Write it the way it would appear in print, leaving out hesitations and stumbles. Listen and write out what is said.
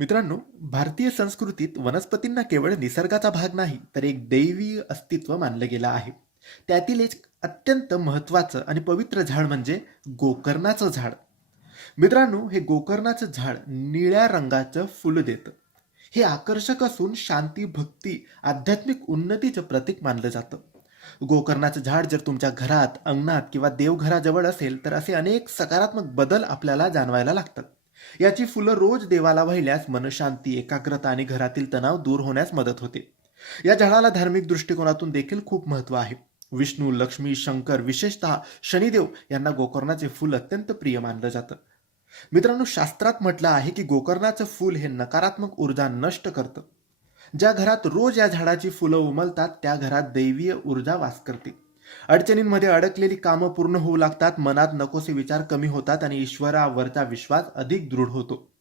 मित्रांनो, भारतीय संस्कृतीत वनस्पतींना केवळ निसर्गाचा भाग नाही, तर एक दैवी अस्तित्व मानलं गेलं आहे. त्यातील एक अत्यंत महत्त्वाचं आणि पवित्र झाड म्हणजे गोकर्णाचं झाड. मित्रांनो, हे गोकर्णाचं झाड निळ्या रंगाचं फुल देतं. हे आकर्षक असून शांती, भक्ती, आध्यात्मिक उन्नतीचं प्रतीक मानलं जातं. गोकर्णाचं झाड जर तुमच्या घरात, अंगणात किंवा देवघराजवळ असेल, तर असे अनेक सकारात्मक बदल आपल्याला जाणवायला लागतात. याची फुलं रोज देवाला वाहिल्यास मनशांती, एकाग्रता आणि घरातील तणाव दूर होण्यास मदत होते. या झाडाला धार्मिक दृष्टिकोनातून देखील खूप महत्त्व आहे. विष्णू, लक्ष्मी, शंकर, विशेषतः शनिदेव यांना गोकर्णाचे फूल अत्यंत प्रिय मानलं जातं. मित्रांनो, शास्त्रात म्हटलं आहे की गोकर्णाचं फूल हे नकारात्मक ऊर्जा नष्ट करतं. ज्या घरात रोज या झाडाची फुलं उमलतात त्या घरात दैवीय ऊर्जा वास करते. अडचणींमध्ये अडकलेली कामं पूर्ण होऊ लागतात, मनात नकोसे विचार कमी होतात आणि ईश्वरावरचा विश्वास अधिक दृढ होतो.